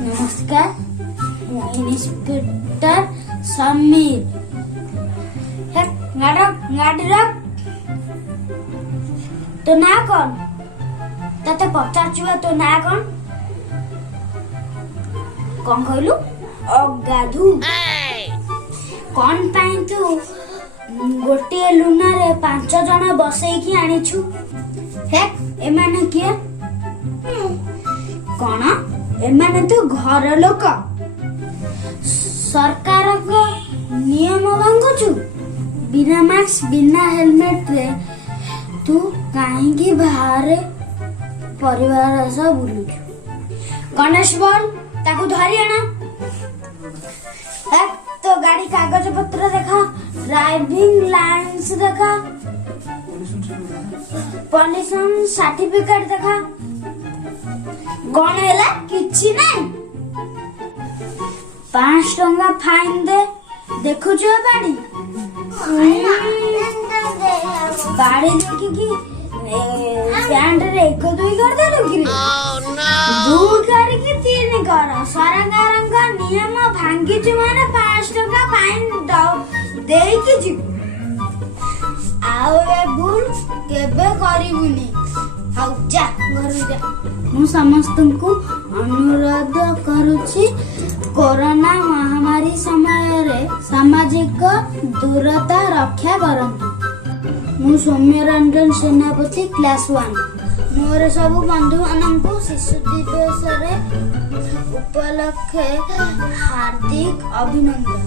नमस्कार, इन्स्पेक्टर समीर। गाड़ी रख। तो ना कौन तते पचार तो ना कौन कौन कहलु अगाधु कौन पाई तू गोटे लुना रे 5 जन बसैकी आनिछु। हे एमाने किए कौन एमाने तो घर लोक सरकार को नियम भांगुछु। बिना मास्क बिना हेलमेट रे तू कहीं बाहर परिवार सह बुलुछु। गणेश बोल ताकू धरी आना। तो गाड़ी कागज पत्र देखा, ड्राइविंग लाइसेंस देखा, पॉल्यूशन सर्टिफिकेट देखा। कौन है किछि नहीं। 5 टंका फाइन दे। देखु जो गाड़ी गाड़ी देखी पैंट रे 1 2 कर देलु कि 2 करके 3 कर। सरकार का नियम भांगी छु माने 5 टंका फाइन देई कि जी आउ ए भूल केबे करिबुनी। हाउ जा घर जा। मु समस्त को अनुरोध करूची कोरोना महामारी समय रे सामाजिक दूरता रक्षा करंतु। मु सौम्य रंजन सेनापति क्लास 1। मोर सब बंधु माननकु शिशु दिवस रे उपलक्षे हार्दिक अभिनंदन।